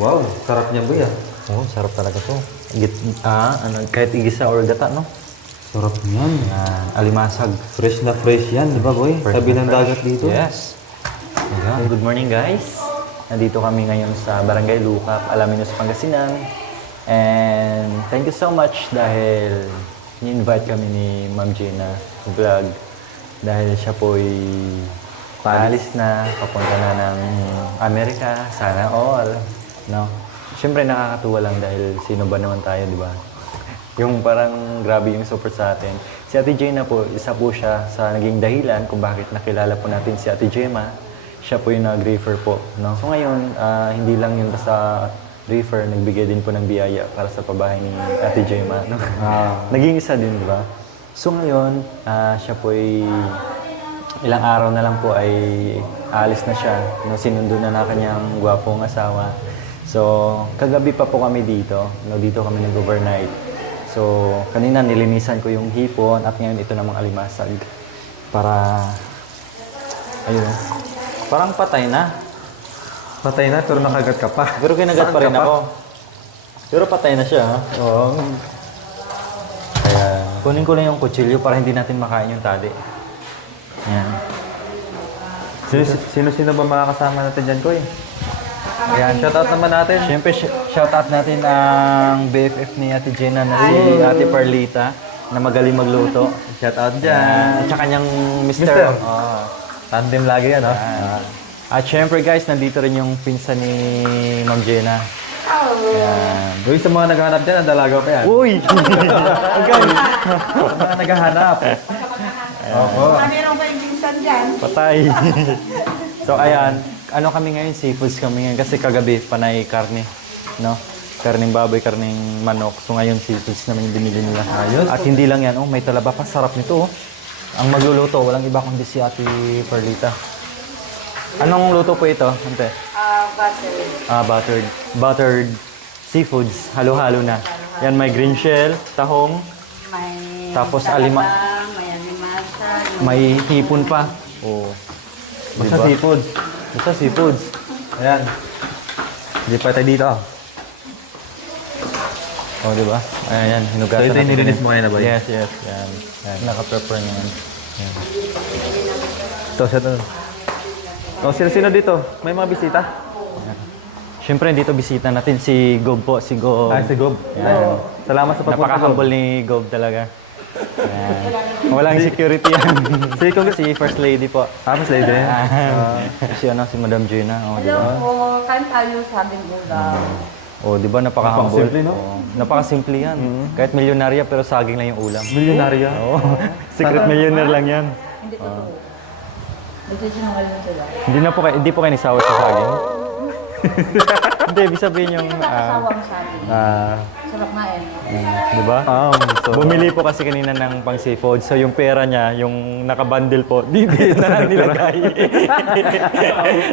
Wow, sarap niya boy ah. Oo, sarap talaga to. Kahit igisa or gata, no? Sarap niyan. Yan, alimasag. Fresh na fresh yan, di ba boy? Tabi ng dagat dito. Yes. Ayan. Good morning, guys. Nandito kami ngayon sa Barangay Lucap, Alaminos, Pangasinan. And thank you so much dahil ni-invite kami ni Ma'am Gina vlog. Dahil siya po'y paalis na, papunta na ng Amerika, sana all. No? Siyempre nakakatuwa lang dahil sino ba naman tayo, di ba? Yung parang grabe yung support sa atin. Si Ate Gina po, isa po siya sa naging dahilan kung bakit nakilala po natin si Ate Gemma. Siya po yung nag-refer po. No? So ngayon, hindi lang yun basta refer, nagbigay din po ng biyaya para sa pabahay ni Ate Gemma. No? Naging isa din, di ba? So ngayon, siya po ay ilang araw na lang po ay alis na siya. No? Sinundo na kanyang gwapong asawa. So, kagabi pa po kami dito. No? Dito kami nag-overnight. So, kanina nilinisan ko yung hipon at ngayon ito namang alimasag. Para, ayun. Parang patay na. Patay na, pero nakagat ka pa. Pero kinagat pa rin ako. Pero patay na siya, ha? Oo. Kaya, kunin ko lang yung kutsilyo para hindi natin makain yung tali. Yan. Sino ba makakasama natin dyan, Koy? Ayan, shoutout naman natin. Siyempre, shoutout natin ang BFF ni Ate Gina na si Ate Perlita na magaling magluto. Shoutout dyan. At saka kanyang Mister. mister. Oh. Tandem lagi yan, no? At syempre guys, nandito rin yung pinsan ni Ma'am Gina. Ayan. Uy, sa mga naghahanap dyan, ang dalaga pa yan. Uy! Sa mga naghahanap. Opo. Meron kayong pinsan dyan? Patay. So ayan, ano kami ngayon, seafoods kami ngayon kasi kagabi panay karne, no? Karning baboy, karning manok. So ngayon seafoods naman yung binili nila. Ayos. At hindi lang yan, oh, may talaba pa, sarap nito. Oh. Ang magluluto, walang iba kundi si Ate Perlita. Anong luto po ito, Ante? Butter. Buttered seafoods, halo-halo na. Yan, may green shell, tahong, May Tapos talaba, alima- may alimasa, may hipon pa. Oh. Basta seafoods. Basta seafoods. Ayan. Hindi pa tayo dito. Oh, di ba? Ayan, hinugasan So, ito yung nilinis mo ngayon na ba? Yes, yes. Yan. Yan. Naka-prepare na yan. Yan. Ito, siya ito. O, sino dito? May mga bisita? Siyempre, dito bisita natin si Gob po. Si Gob. Ay, si Gob. Yan. Salamat sa pagpunta, Gob. Napaka-humble ni Gob talaga. Yan. Walang security yan. si First Lady po. Mas lady. Si Madam Gina. Oh, di Hello ba? po, kain tayo sa ating ulam. Oh, di ba napaka-humble? Napaka-simple, no? Oh, napaka-simple yan. Kahit milyonarya pero saging lang yung ulam. Milyonarya. Oh, secret millionaire lang yan. Hindi totoo. Nagsisinungaling sila. Hindi po kayo nisawa sa saging. Hindi, ibig sabihin yung... Hindi nakakasawang sa atin. Sarap nga eh. di ba? So, Bumili po kasi kanina ng pang seafood. So yung pera niya, yung nakabundle po, dito na lang nilagay.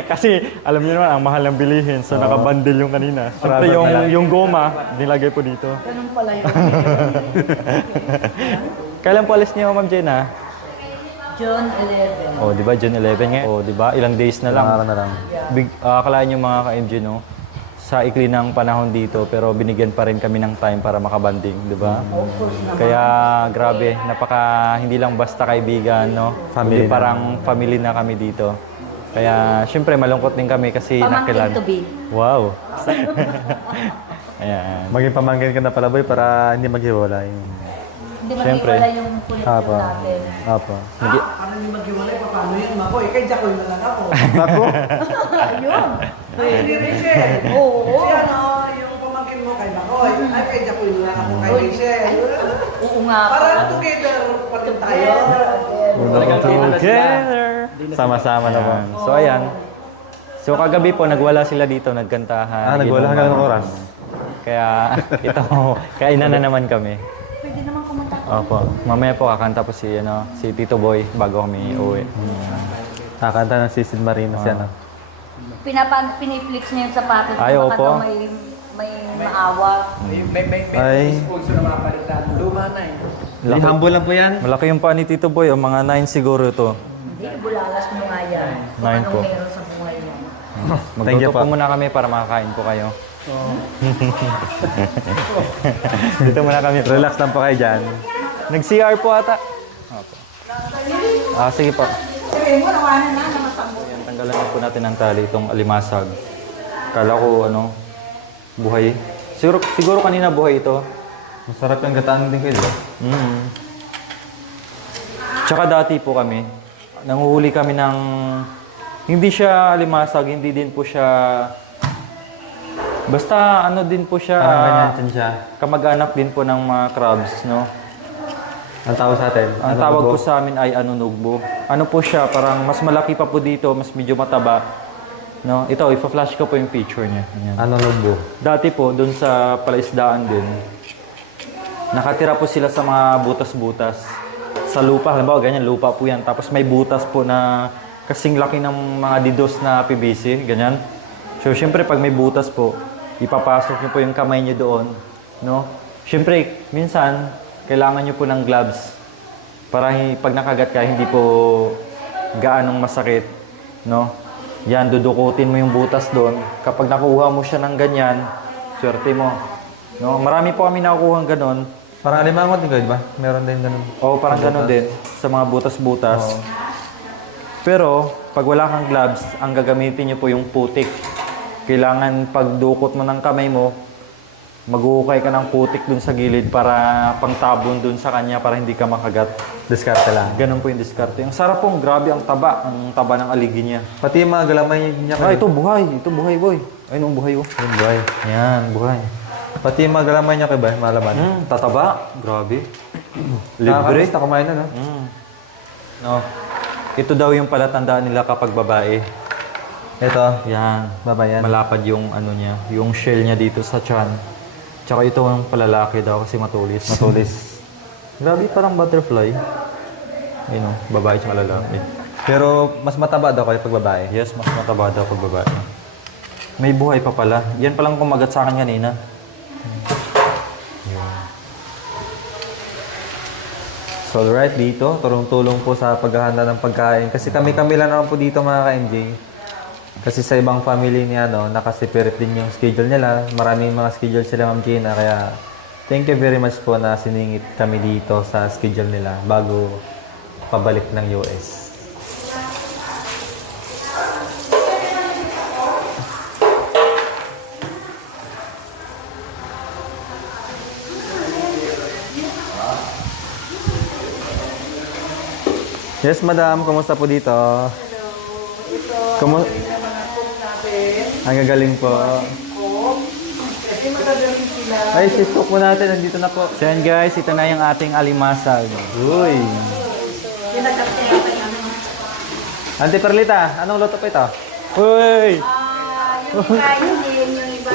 Kasi alam niyo naman, ang mahal ng bilihin. So nakabundle yung kanina. Siyempre yung goma, nilagay po dito. Ganun pala yun. Kailan po alis niyo, Ma'am Jenna? June 11. Oh, di ba? June 11 nga. Oh, di ba? Ilang days na lang. araw na lang. Akalaan niyo mga ka-MJ, no? Sa ikli ng panahon dito, pero binigyan pa rin kami ng time para makabanding, di ba? Of course naman. Kaya grabe, hindi lang basta kaibigan, no? Family Kundi parang family na kami dito. Kaya syempre malungkot din kami kasi Pamangkin to be. Wow. Ayan. Maging pamangkin ka na pala, boy, para hindi maghiwalay. Hindi Siyempre. mag-iwala yung kulit Apo. natin. Apo. Ano yung maghiwalay? Paano yun, Makoy? Kay Jacoy na lang ako. Ako? Ayun. Ay, hindi rin siya. Oo. Kasi ano, yung pamangkin mo kay Makoy. Ay, kay Jacoy na lang ako kay Rachel. Oo nga. Para together pa rin tayo. Together. Sama-sama naman. So ayan. So kagabi po nagwala sila dito, nagkantahan. Nagwala hanggang anong oras? Kaya ito, kainan na naman kami. Pwede naman kumanta. Opo. Mamaya po kakanta po si Tito Boy bago kami uwi. Kakanta ng Sisid Marino siya, no? Piniflix niya yung sapatos. Ay, baka opo. daw may maawa. Ay, Sponsor na mga palitan. Luma na eh. hindi humble lang po yan. Malaki yung pa ni Tito Boy, mga 9 siguro ito. Hindi, bulalas mo nga yan. Kung Nine anong po. meron sa buhay mo. Thank you Magluto po po. muna kami para makakain po kayo. Dito muna kami. Relax lang po kayo dyan. Nag-CR po ata. Opo. Sige po. Ayan, tanggalan na po natin ng tali itong alimasag. Kala ko buhay. Siguro kanina buhay ito. Masarap yung gataan din kayo. Tsaka dati po kami, nanguhuli kami ng, hindi siya alimasag, hindi din po siya, basta din po siya, Parang ganyan din siya. kamag-anak din po ng mga crabs, no? Ang tawag sa atin. Ang tawag po sa amin ay nugbo. Ano po siya, parang mas malaki pa po dito, mas medyo mataba. No? Ito, ipa-flash ko po yung picture niya. Ayan. Ano lugbo? Dati po, doon sa palaisdaan din, nakatira po sila sa mga butas-butas. Sa lupa, halimbawa ganyan, lupa po yan. Tapos may butas po na kasing laki ng mga didos na PVC, ganyan. So, syempre, pag may butas po, ipapasok niyo po yung kamay niyo doon. No? Syempre, minsan, kailangan niyo po ng gloves para pag nakagat ka, hindi po gaanong masakit. No? Yan, dudukutin mo yung butas doon. Kapag nakuha mo siya ng ganyan, swerte mo. No? Marami po kami nakukuha ng ganon. Parang alimangot din kayo, di ba? Meron din ganun. O parang ganon din sa mga butas-butas. Pero, pag wala kang gloves, ang gagamitin nyo po yung putik. Kailangan pagdukot mo ng kamay mo, maghuhukay ka ng putik dun sa gilid para pangtabon dun sa kanya para hindi ka makagat. Diskarte lang. Ganon po yung diskarte. Ang sarap pong, grabe ang taba ng aligi niya. Pati yung mga galamay niya kayo. Ito buhay. Ito buhay, boy. Ayun, buhay, oh. Yung buhay. Yan, buhay. Pati yung mga galamay niya kayo ba? Malaman. Tataba. Grabe. Libre. Na kumain na, no? No. Ito daw yung palatandaan nila kapag babae. Ito. Yan. Babayan. Malapad yung niya, yung shell niya dito sa tiyan. Tsaka ito yung palalaki daw kasi matulis. Matulis. Grabe, parang butterfly. Ayun, babae tsaka lalaki. Pero mas mataba daw kayo pag babae. Yes, mas mataba daw pag babae. May buhay pa pala. Yan palang kumagat sa akin kanina. So alright, dito, tulong-tulong po sa paghahanda ng pagkain. Kasi kami-kami lang naman po dito mga ka-MJ. Kasi sa ibang family niya, nakasipirit din yung schedule nila. Maraming mga schedule sila, Ma'am Gina. Kaya thank you very much po na siningit kami dito sa schedule nila bago pabalik ng US. Yes, madam. Kumusta po dito? Hello. Ang gagaling po. Kasi magagaling sila. Ay, si cook po natin. Nandito na po. So yan guys, ito na yung ating alimasag. Uy. Auntie Perlita, anong luto po ito? Uy! Yung iba, yung iba.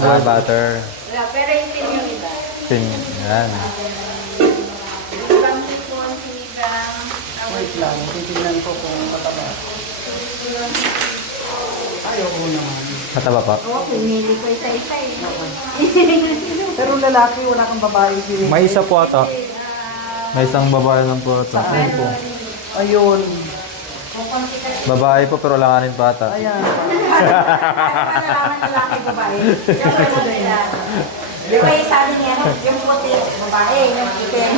Boy butter. Pero yung iba. Yan. Ibang hipon, sinigang. Wait lang, titignan ko kung mataba. Ayoko naman. Mataba po. Oo, pinili ko isa-isa eh. Pero lalaki, wala kang babae. May isa po ata. May isang babae lang po ito. Saan po? Ayun. Babae po pero langanin pa ata. Ayan. Kailangan lalaki babae. Di ba yung sabi niya, yung puti, babae, yung itim,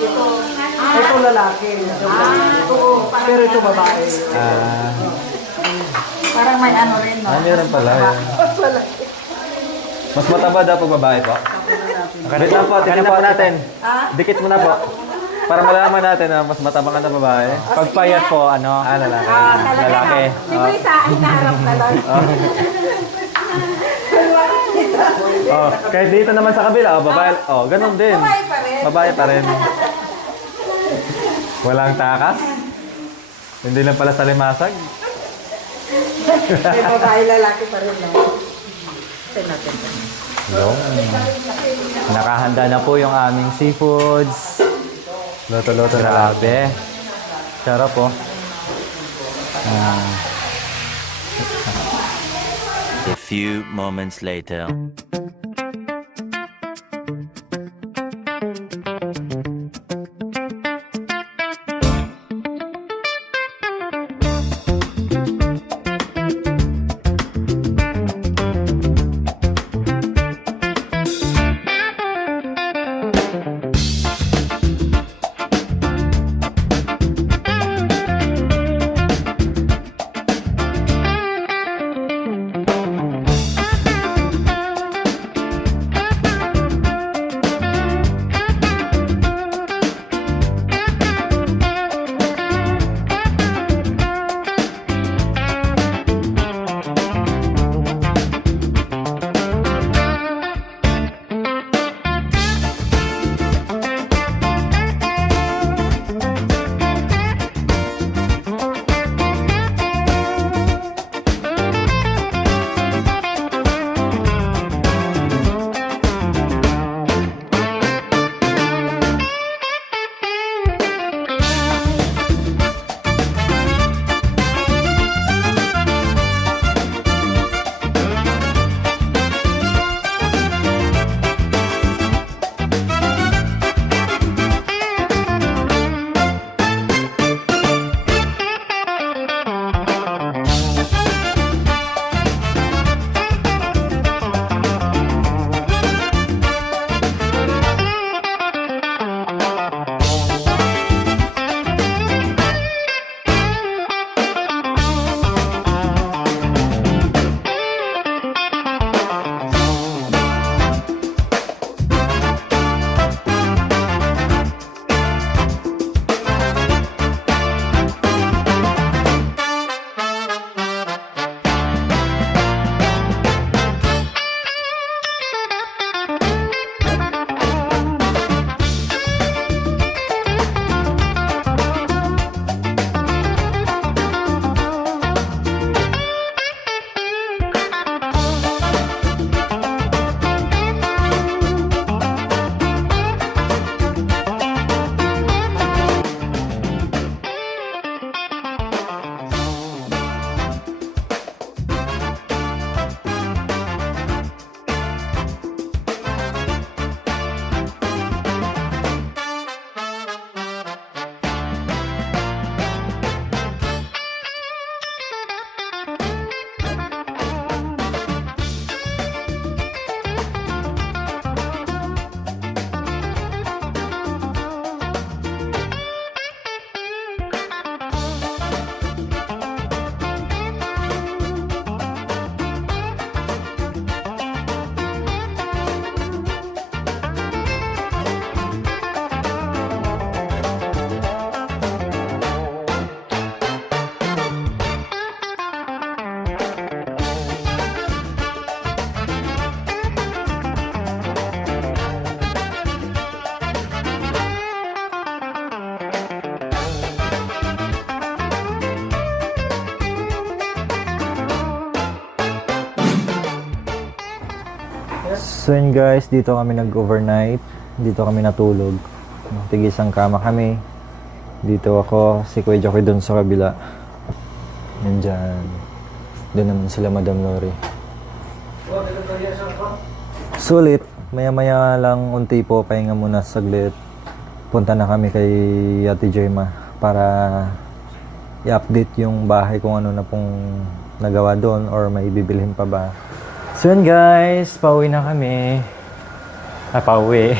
ito. Ito lalaki. Oo. Pero ito babae. Parang may ano rin, no? Meron pala. Yan. Mas mataba daw pag babae po. Wait lang po, tingnan po natin. Dikit mo na po. Para malaman natin na mas mataba ka na babae. Pagpayat po, Lalaki. lalaki. Siguro isa, hinaharap na lang. Oh, kahit dito naman sa kabila, babae. Oh, ganun din. Babae pa rin. Babae pa rin. Walang takas. Hindi lang pala sa limasag. May babae lalaki pa rin. Nakahanda na po yung aming seafoods. Loto-loto na lang. Grabe. Sarap po. A few moments later. So yun guys, dito kami nag-overnight. Dito kami natulog. Tig-isang kama kami. Dito ako, si Kuya Jokoy doon sa kabila. Yan dyan. Doon naman sila Madam Lori. Sulit. Maya-maya lang unti po, pahinga muna saglit. Punta na kami kay Ate Jema para i-update yung bahay kung ano na pong nagawa doon or may bibilhin pa ba. So yun guys, pauwi na kami. Pauwi.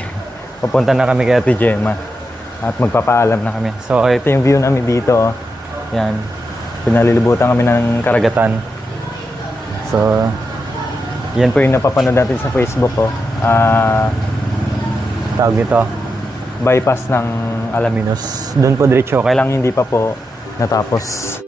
Papunta na kami kay Ate Jema. At magpapaalam na kami. So ito yung view namin dito. Yan. Pinalilibutan kami ng karagatan. So, yan po yung napapanood natin sa Facebook ko. Tawag nito, bypass ng Alaminos. Doon po diretso, kailang hindi pa po natapos.